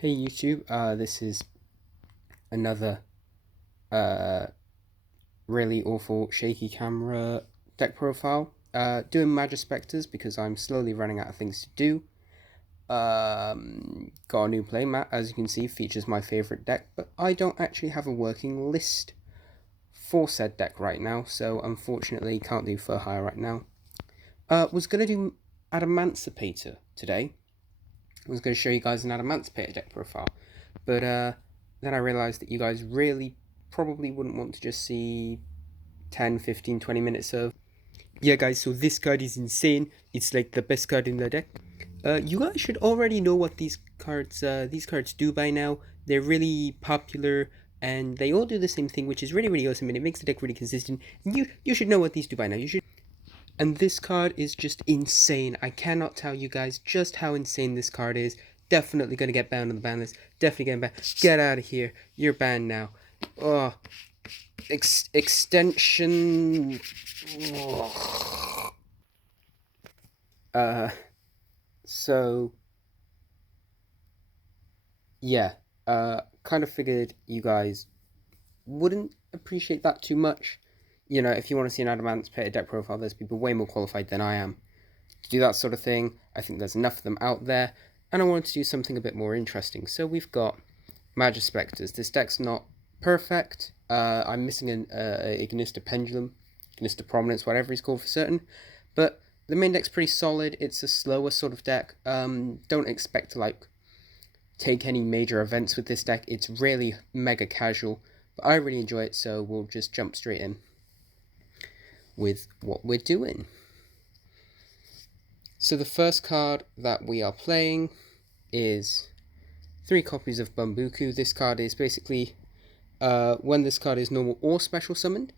Hey YouTube, this is another uh, really awful shaky camera deck profile. Doing MAJESPECTERs because I'm slowly running out of things to do. Got a new playmat, as you can see, features my favourite deck, but I don't actually have a working list for said deck right now, so unfortunately can't do for hire right now. Was going to do ADAMANCIPATOR today. I was going to show you guys an ADAMANCIPATOR deck profile, but then I realised that you guys really probably wouldn't want to just see 10, 15, 20 minutes of... Yeah guys, so this card is insane. It's like the best card in the deck. You guys should already know what these cards do by now. They're really popular and they all do the same thing, which is really, really awesome, and it makes the deck really consistent. And you should know what these do by now. You should. And this card is just insane. I cannot tell you guys just how insane this card is. Definitely going to get banned on the ban list. Definitely getting banned. Get out of here. You're banned now. Oh. Extension. So. Yeah. Kind of figured you guys wouldn't appreciate that too much. You know, if you want to see an ADAMANCIPATOR deck profile, there's people way more qualified than I am to do that sort of thing. I think there's enough of them out there, and I wanted to do something a bit more interesting. So we've got MAJESPECTERs. This deck's not perfect. I'm missing an Ignista Pendulum, Ignista Prominence, whatever he's called for certain, but the main deck's pretty solid. It's a slower sort of deck. Don't expect to like take any major events with this deck. It's really mega casual, but I really enjoy it, so we'll just jump straight in with what we're doing. So the first card that we are playing is 3 copies of Bambuku. This card is basically, when this card is normal or special summoned,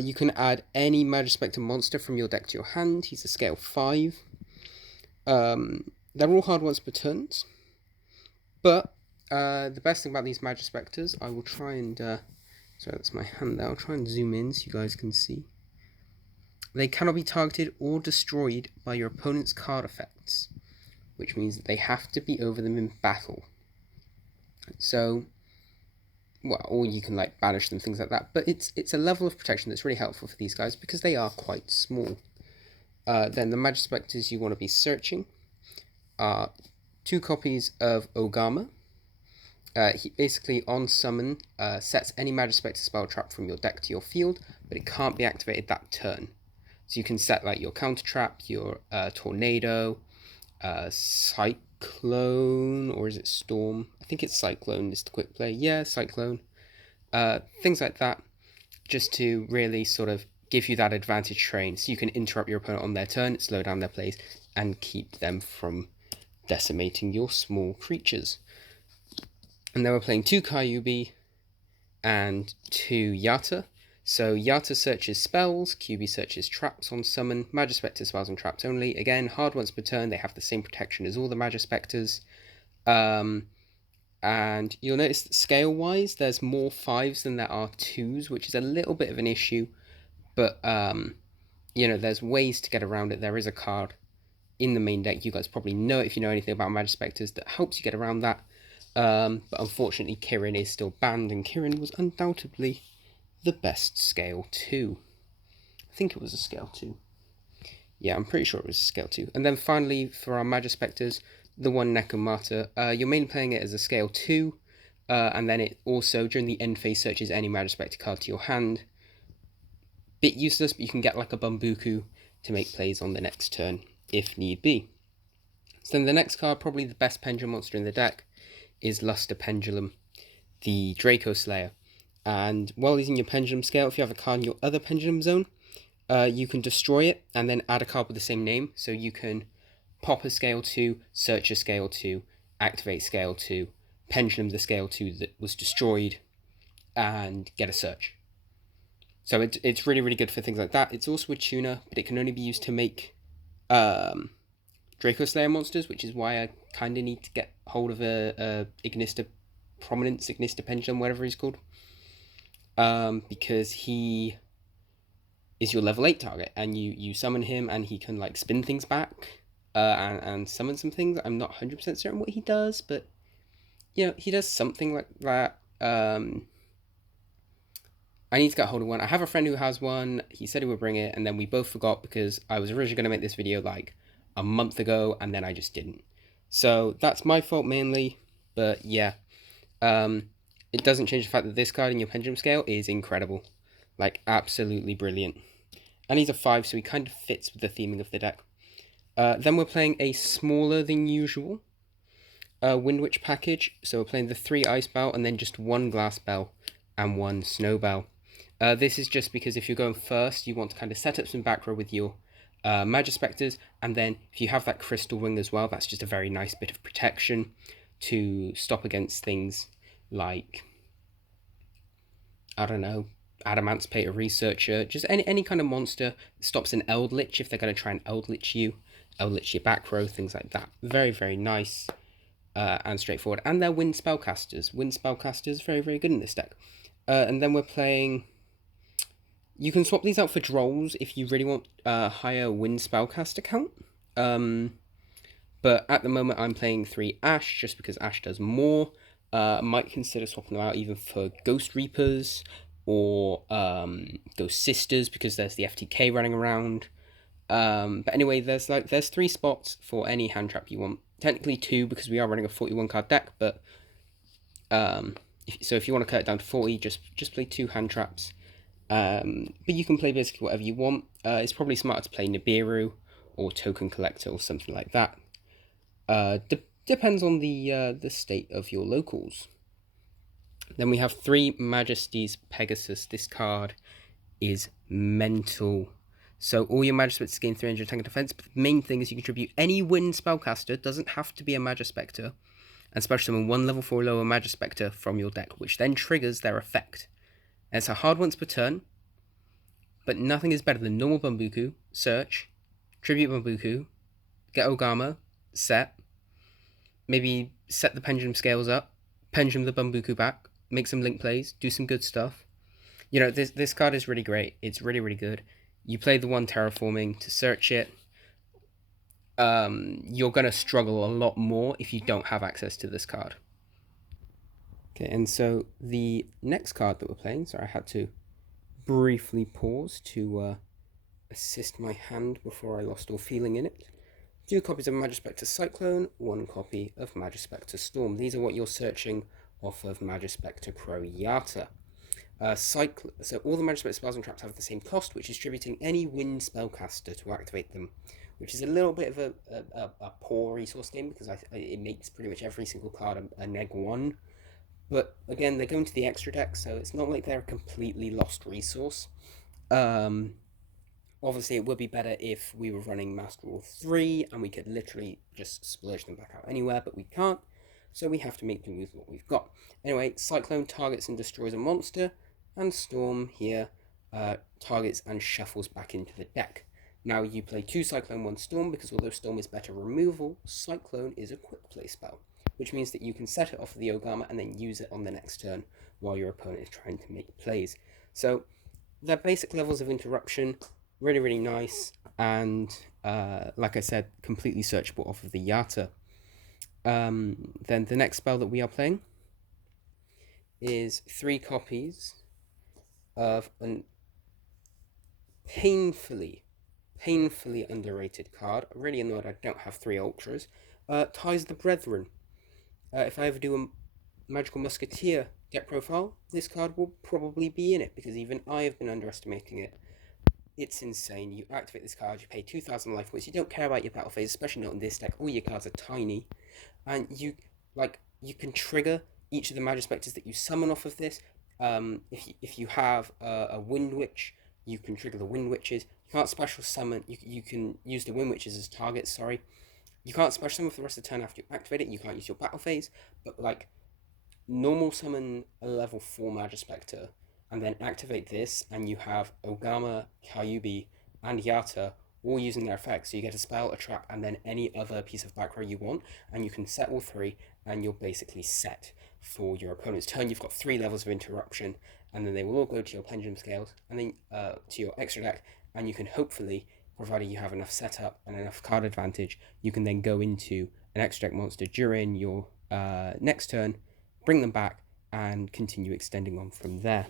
you can add any MAJESPECTER monster from your deck to your hand. He's a scale 5. They're all hard once per turn. But the best thing about these MAJESPECTERs, I will try and... sorry, that's my hand there. I'll try and zoom in so you guys can see. They cannot be targeted or destroyed by your opponent's card effects, which means that they have to be over them in battle. So, well, or you can like banish them, things like that. But it's a level of protection that's really helpful for these guys because they are quite small. Then the MAJESPECTERs you want to be searching are 2 copies of Ogama. He basically on summon sets any MAJESPECTER spell trap from your deck to your field, but it can't be activated that turn. So you can set like your counter trap, your tornado, cyclone, or is it storm? I think it's cyclone is the quick play. Yeah, cyclone. Things like that, just to really sort of give you that advantage train, so you can interrupt your opponent on their turn, slow down their plays, and keep them from decimating your small creatures. And then we're playing 2 Kyubi and 2 Yata. So Yata searches spells, QB searches traps on summon, MAJESPECTER spells and traps only. Again, hard once per turn, they have the same protection as all the MAJESPECTERs. And you'll notice that scale-wise, there's more 5s than there are 2s, which is a little bit of an issue. But, you know, there's ways to get around it. There is a card in the main deck, you guys probably know it if you know anything about MAJESPECTERs, that helps you get around that. But unfortunately, Kirin is still banned, and Kirin was undoubtedly the best scale 2. I think it was a scale 2. Yeah, I'm pretty sure it was a scale 2. And then finally, for our MAJESPECTERs, the one Nekomata. You're mainly playing it as a scale 2, and then it also, during the end phase, searches any MAJESPECTER card to your hand. Bit useless, but you can get like a Bambuku to make plays on the next turn, if need be. So then the next card, probably the best Pendulum monster in the deck, is Luster Pendulum, the Draco Slayer. And while he's in your Pendulum scale, if you have a card in your other Pendulum zone, you can destroy it and then add a card with the same name. So you can pop a scale 2, search a scale 2, activate scale 2, Pendulum the scale 2 that was destroyed, and get a search. So it's really, really good for things like that. It's also a tuner, but it can only be used to make Draco Slayer monsters, which is why I kind of need to get hold of a Ignista Prominence, Ignista Pendulum, whatever he's called. Because he is your level 8 target, and you summon him, and he can like spin things back, and summon some things. I'm not 100% certain what he does, but he does something like that. I need to get hold of one. I have a friend who has one. He said he would bring it, and then we both forgot because I was originally going to make this video like a month ago, and then I just didn't. So that's my fault mainly. But yeah, um, it doesn't change the fact that this card in your pendulum scale is incredible, like absolutely brilliant. And he's a 5, so he kind of fits with the theming of the deck. Then we're playing a smaller than usual Wind Witch package. So we're playing the 3 Ice Bell and then just 1 Glass Bell and 1 Snow Bell. This is just because if you're going first, you want to kind of set up some back row with your Majespecters, and then if you have that Crystal Ring as well, that's just a very nice bit of protection to stop against things like, I don't know, Adamancipator, Researcher, just any kind of monster that stops an Eldritch if they're going to try and Eldritch you, Eldritch your back row, things like that. Very, very nice and straightforward. And they're Wind Spellcasters. Wind Spellcasters, very, very good in this deck. And then we're playing... You can swap these out for Drolls if you really want a higher Wind Spellcaster count. But at the moment I'm playing 3 Ash, just because Ash does more. Might consider swapping them out even for Ghost Reapers or Ghost Sisters, because there's the FTK running around. But anyway, there's 3 spots for any hand trap you want. Technically 2 because we are running a 41 card deck, but if you want to cut it down to 40, just play 2 hand traps. But you can play basically whatever you want. It's probably smarter to play Nibiru or Token Collector or something like that. Depends on the state of your locals. Then we have 3 Majesty's Pegasus. This card is mental. So all your Majespecters gain 300 attack and defense, but the main thing is you contribute any Wind Spellcaster, doesn't have to be a Majespecter, and special summon 1 level 4 lower Majespecter from your deck, which then triggers their effect. And it's a hard once per turn, but nothing is better than normal Bambuku, search, tribute Bambuku, get Ogama, set, maybe set the pendulum scales up, pendulum the Bambuku back, make some link plays, do some good stuff. You know, this card is really great. It's really, really good. You play the 1 terraforming to search it. You're going to struggle a lot more if you don't have access to this card. Okay, and so the next card that we're playing, sorry, I had to briefly pause to assist my hand before I lost all feeling in it. 2 copies of Majespecter Cyclone, 1 copy of Majespecter Storm. These are what you're searching off of Majespecter Crow Yata. So all the Majespecter spells and traps have the same cost, which is distributing any Wind Spellcaster to activate them, which is a little bit of a poor resource game because it makes pretty much every single card a neg 1. But again, they're going to the extra deck, so it's not like they're a completely lost resource. Obviously, it would be better if we were running Master Rule 3 and we could literally just splurge them back out anywhere, but we can't, so we have to make do with what we've got. Anyway, Cyclone targets and destroys a monster, and Storm here targets and shuffles back into the deck. Now you play 2 Cyclone, 1 Storm, because although Storm is better removal, Cyclone is a quick play spell, which means that you can set it off of the Ogama and then use it on the next turn while your opponent is trying to make plays. So they're basic levels of interruption, really, really nice, and like I said, completely searchable off of the Yata. Then the next spell that we are playing is 3 copies of a painfully underrated card. I'm really annoyed I don't have 3 Ultras. Ties the Brethren. If I ever do a Magical Musketeer deck profile, this card will probably be in it, because even I have been underestimating it. It's insane. You activate this card, you pay 2,000 life points, you don't care about your battle phase, especially not in this deck. All your cards are tiny, and you can trigger each of the Majespecters that you summon off of this. If you have a Wind Witch, you can trigger the Wind Witches. You can't special summon. You can use the Wind Witches as targets. Sorry, you can't special summon for the rest of the turn after you activate it. You can't use your battle phase, but like normal summon a level 4 Majespecter and then activate this, and you have Ogama, Kyubi, and Yata all using their effects. So you get a spell, a trap, and then any other piece of back row you want, and you can set all 3, and you're basically set for your opponent's turn. You've got 3 levels of interruption, and then they will all go to your pendulum scales, and then to your extra deck, and you can hopefully, provided you have enough setup and enough card advantage, you can then go into an extra deck monster during your next turn, bring them back, and continue extending on from there.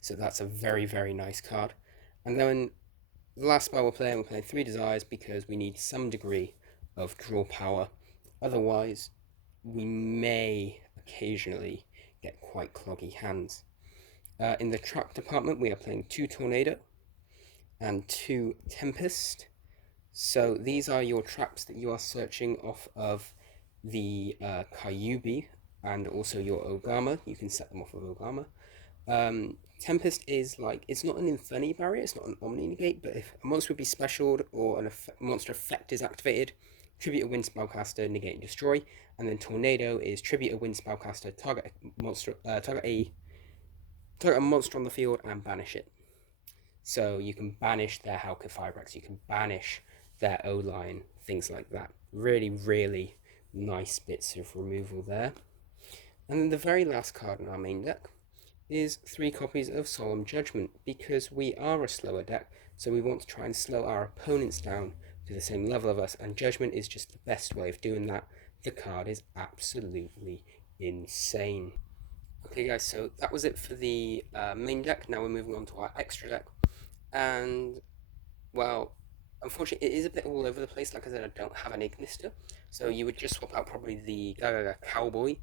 So that's a very, very nice card. And then the last spell we're playing 3 Desires because we need some degree of draw power. Otherwise, we may occasionally get quite cloggy hands. In the trap department, we are playing 2 Tornado and 2 Tempest. So these are your traps that you are searching off of the Kyubi and also your Ogama. You can set them off of Ogama. Tempest is like, it's not an Inferni barrier, it's not an Omni negate, but if a monster would be specialed or a monster effect is activated, tribute a wind spellcaster, negate and destroy. And then Tornado is tribute a wind spellcaster, target a monster, target a monster on the field and banish it. So you can banish their Halka Firebrax, you can banish their O-line, things like that. Really, really nice bits of removal there. And then the very last card in our main deck is 3 copies of Solemn Judgment, because we are a slower deck, so we want to try and slow our opponents down to the same level of us, and Judgment is just the best way of doing that. The card is absolutely insane. Okay guys, so that was it for the main deck. Now we're moving on to our extra deck, and well, unfortunately it is a bit all over the place. Like I said, I don't have an Ignister, so you would just swap out probably the Gaga Cowboy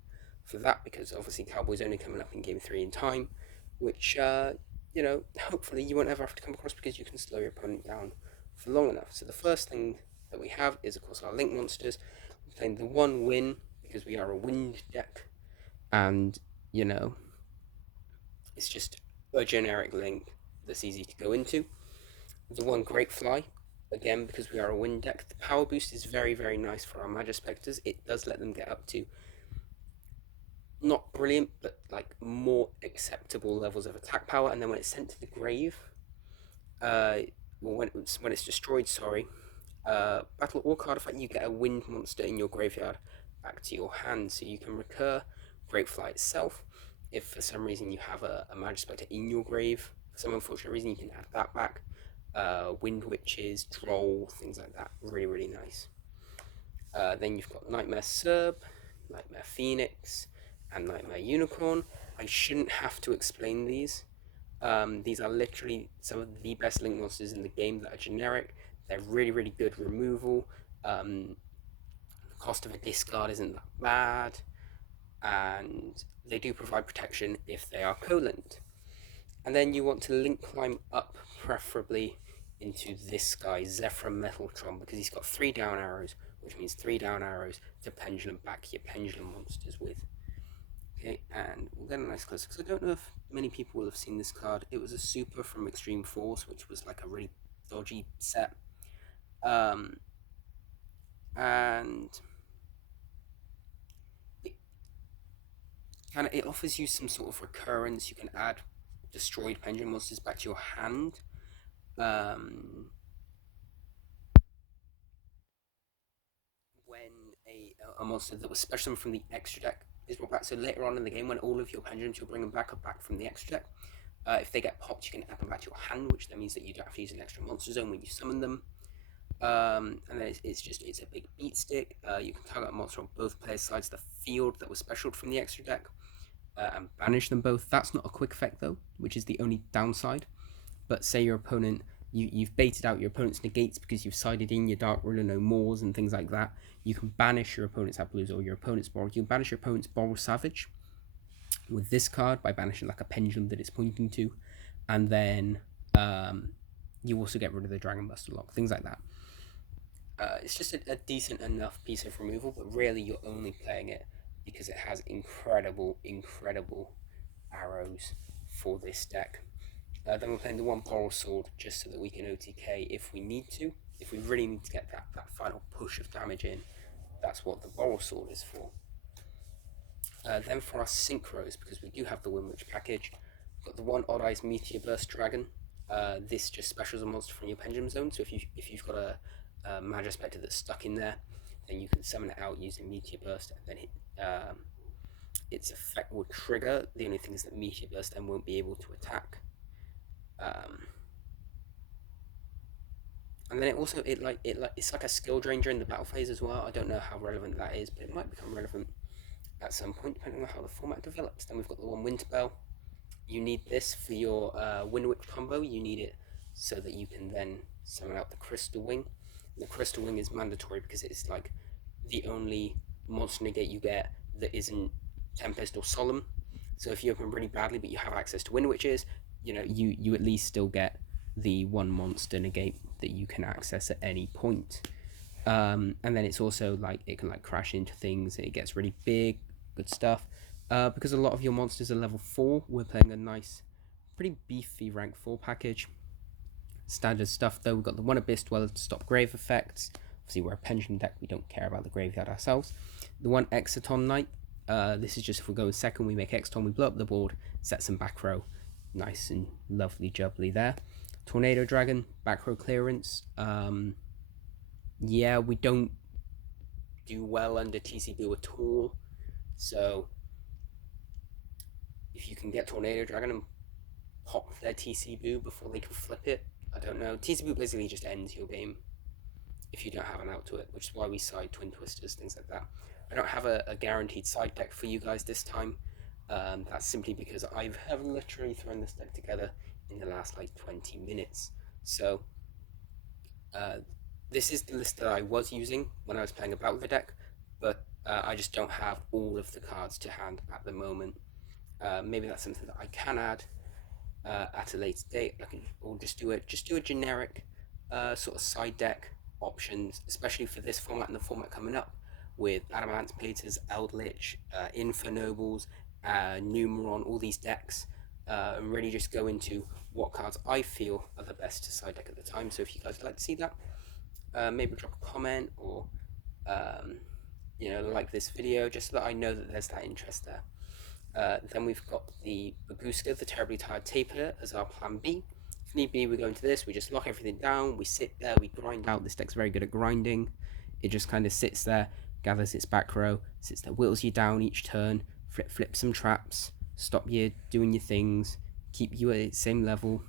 for that, because obviously Cowboy's only coming up in game 3 in time, which you know, hopefully you won't ever have to come across because you can slow your opponent down for long enough. So the first thing that we have is of course our Link monsters. We're playing the 1 win because we are a wind deck, and you know, it's just a generic Link that's easy to go into. The 1 Great Fly, again because we are a wind deck. The power boost is very, very nice for our MAJESPECTERs. It does let them get up to, not brilliant, but like more acceptable levels of attack power. And then when it's sent to the grave, when it's destroyed, sorry, battle or card effect, you get a wind monster in your graveyard back to your hand, so you can recur Great Fly itself. If for some reason you have a MAJESPECTER in your grave, for some unfortunate reason, you can add that back. Wind Witches, Droll, things like that. Really, really nice. Then you've got Nightmare Serb, Nightmare Phoenix, and Nightmare Unicorn. I shouldn't have to explain these. These are literally some of the best Link monsters in the game that are generic. They're really, really good removal. The cost of a discard isn't that bad, and they do provide protection if they are co-linked. And then you want to link climb up, preferably into this guy, Zephyr Metaltron, because he's got 3 down arrows, which means 3 down arrows to pendulum back your pendulum monsters with. Okay, and we'll get a nice close, because I don't know if many people will have seen this card. It was a super from Extreme Force, which was like a really dodgy set. And it offers you some sort of recurrence. You can add destroyed pendulum monsters back to your hand. When a monster that was special from the extra deck is brought back, so later on in the game when all of your pendulums you'll bring them back are back from the extra deck, if they get popped you can add them back to your hand, which then means that you don't have to use an extra monster zone when you summon them. And then it's a big beat stick. You can target a monster on both players' sides of the field that was specialed from the extra deck, and banish them both. That's not a quick effect though, which is the only downside. But say your opponent, you've baited out your opponent's negates because you've sided in your Dark Ruler no mores and things like that. You can banish your opponent's Appaloos or your opponent's Boros. You can banish your opponent's Boros Savage with this card by banishing like a pendulum that it's pointing to, and then you also get rid of the Dragon Buster Lock, things like that. It's just a decent enough piece of removal, but really you're only playing it because it has incredible, incredible arrows for this deck. Then we're playing the 1 Boral Sword just so that we can OTK if we need to. If we really need to get that final push of damage in, that's what the Boral Sword is for. Then for our Synchros, because we do have the Windwitch package, we've got the 1 Odd Eyes Meteor Burst Dragon. This just specials a monster from your Pendulum Zone, so if you've got a MAJESPECTER that's stuck in there, then you can summon it out using Meteor Burst, and then its effect will trigger. The only thing is that Meteor Burst then won't be able to attack. And then it's like a skill drain during the battle phase as well. I don't know how relevant that is, but it might become relevant at some point depending on how the format develops. Then we've got the one Winterbell. You need this for your Wind Witch combo. You need it so that you can then summon out the Crystal Wing. And the Crystal Wing is mandatory because it's like the only monster negate you get that isn't Tempest or Solemn. So if you open really badly but you have access to Wind Witches, you at least still get the one monster negate that you can access at any point. And then it's also like it can like crash into things. It gets really big, good stuff. Because a lot of your monsters are level 4, we're playing a nice, pretty beefy rank 4 package. Standard stuff though, we've got the one Abyss Dweller to stop grave effects. Obviously we're a Pendulum deck, we don't care about the graveyard ourselves. The one Exciton Knight, this is just if we go in second, we make Exciton, we blow up the board, set some back row. Nice and lovely jubbly there. Tornado Dragon, back row clearance. Yeah, we don't do well under TCB at all. So if you can get Tornado Dragon and pop their TC Boo before they can flip it, I don't know. TC Boo basically just ends your game if you don't have an out to it, which is why we side Twin Twisters, things like that. I don't have a guaranteed side deck for you guys this time. That's simply because I have literally thrown this deck together in the last like 20 minutes. So this is the list that I was using when I was playing about the deck, but I just don't have all of the cards to hand at the moment. Maybe that's something that I can add at a later date. Or just do a generic sort of side deck options, especially for this format and the format coming up with Adamancipators, Eldritch, Infernobles, Numeron, all these decks, and really just go into what cards I feel are the best to side deck at the time. So if you guys would like to see that, maybe drop a comment or like this video, just so that I know that there's that interest there. Then we've got the Baguska, the Terribly Tired Taper, as our plan B. If need be, we go into this, we just lock everything down, we sit there, we grind out. This deck's very good at grinding. It just kind of sits there, gathers its back row, sits there, whittles you down each turn, flip some traps, stop you doing your things, keep you at the same level.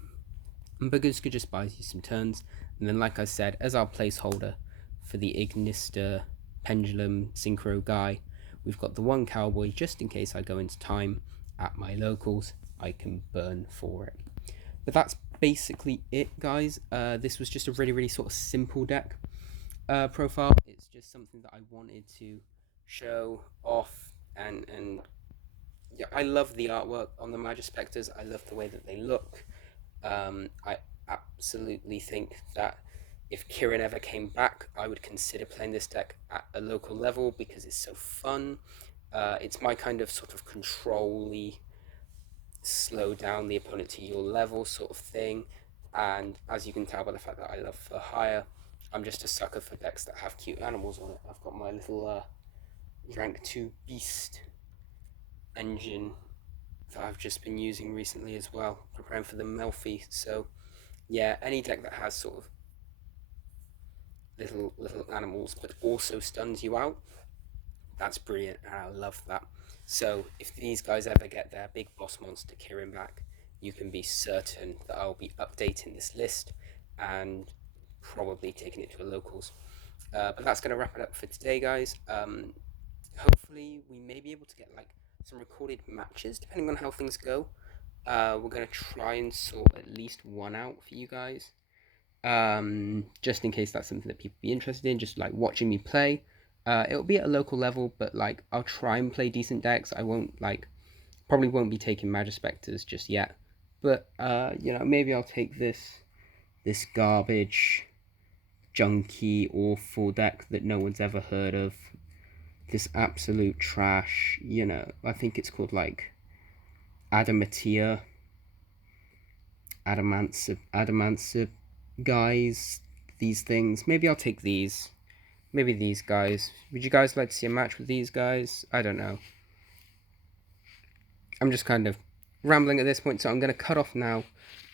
And Baguska just buys you some turns. And then, like I said, as our placeholder for the Ignister Pendulum Synchro guy, we've got the one Cowboy, just in case I go into time at my locals, I can burn for it. But that's basically it, guys. This was just a really, really sort of simple deck profile. It's just something that I wanted to show off, and yeah, I love the artwork on the MAJESPECTERs. I love the way that they look. I absolutely think that if Kirin ever came back, I would consider playing this deck at a local level because it's so fun. It's my kind of sort of control-y, slow down the opponent to your level sort of thing. And as you can tell by the fact that I love For Hire, I'm just a sucker for decks that have cute animals on it. I've got my little rank 2 beast engine that I've just been using recently as well, preparing for the Melfi. So yeah, any deck that has sort of little animals but also stuns you out, that's brilliant, and I love that. So if these guys ever get their big boss monster Kirin back, you can be certain that I'll be updating this list and probably taking it to a locals. But that's going to wrap it up for today, guys. Hopefully we may be able to get like some recorded matches depending on how things go. We're going to try and sort at least one out for you guys, just in case that's something that people be interested in, just like watching me play. It'll be at a local level, but like I'll try and play decent decks. I won't probably won't be taking MAJESPECTERs just yet, but maybe I'll take this garbage, junky, awful deck that no one's ever heard of, this absolute trash. I think it's called like Adamancipator, Adamancip guys, these things. Maybe I'll take these. Maybe these guys. Would you guys like to see a match with these guys? I don't know. I'm just kind of rambling at this point, so I'm going to cut off now.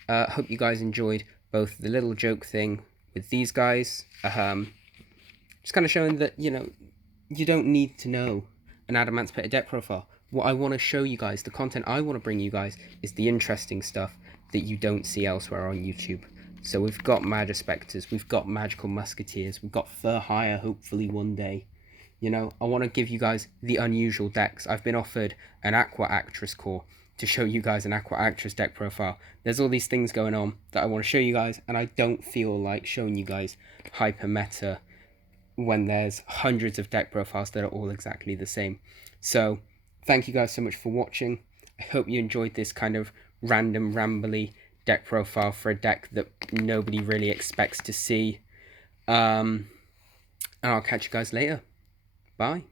Hope you guys enjoyed both the little joke thing with these guys. Just kind of showing that, you don't need to know an Adamancipator deck profile. What I want to show you guys, the content I want to bring you guys, is the interesting stuff that you don't see elsewhere on YouTube. So we've got Majespecters, we've got Magical Musketeers, we've got Fur Hire hopefully one day. You know, I want to give you guys the unusual decks. I've been offered an Aqua Actress core to show you guys an Aqua Actress deck profile. There's all these things going on that I want to show you guys, and I don't feel like showing you guys hyper meta when there's hundreds of deck profiles that are all exactly the same. So thank you guys so much for watching. I hope you enjoyed this kind of random rambly deck profile for a deck that nobody really expects to see. And I'll catch you guys later. Bye.